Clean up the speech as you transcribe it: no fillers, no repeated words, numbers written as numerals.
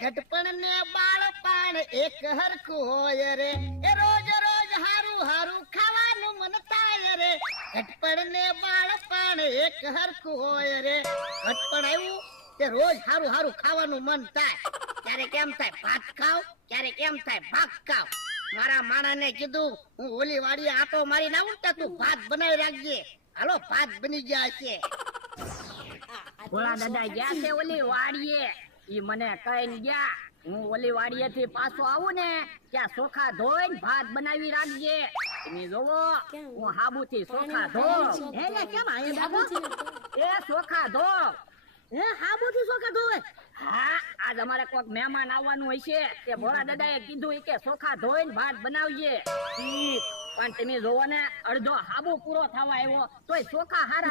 ઘટપણ ને બાળપણ એક હરખું હોય રે, એ રોજ રોજ હારું હારું ખાવાનું મન થાય રે. ઘટપણ ને બાળપણ એક હરખું હોય રે. ઘટપણ આવ્યું કે રોજ હારું હારું ખાવાનું મન થાય. ક્યારેક એમ થાય ભાત ખાવ, ક્યારેક એમ થાય ભાગ ખાવ. મારા માણાને કીધું હું ઓલી વાડીએ આટો મારીને આવું ને તું ભાત બનાવી રાખજે. હાલો ભાત બની ગયા છે. ભોળા દાદા ગયા છે ઓલી વાડીએ, ઈ મને કહીને ગયા હું ઓલી વાડીએ થી પાછો આવું ને ત્યાં ચોખા ધોઈને ભાત બનાવી રાખજે. તમે જોવો હું હાબુ થી ચોખા ધો. કેમ આયે બાબુ? એ ચોખા ધો. હે હાબુ થી ચોખા ધોવે? હા, આજ અમારે કોઈક મહેમાન આવવાનું હોય છે, તે ભોળા દાદાએ કીધું કે ચોખા ધોઈને ભાત બનાવજે. પણ તમે જોવો ને અડધો હાબુ પૂરો થવા આવ્યો તોય ચોખા હારા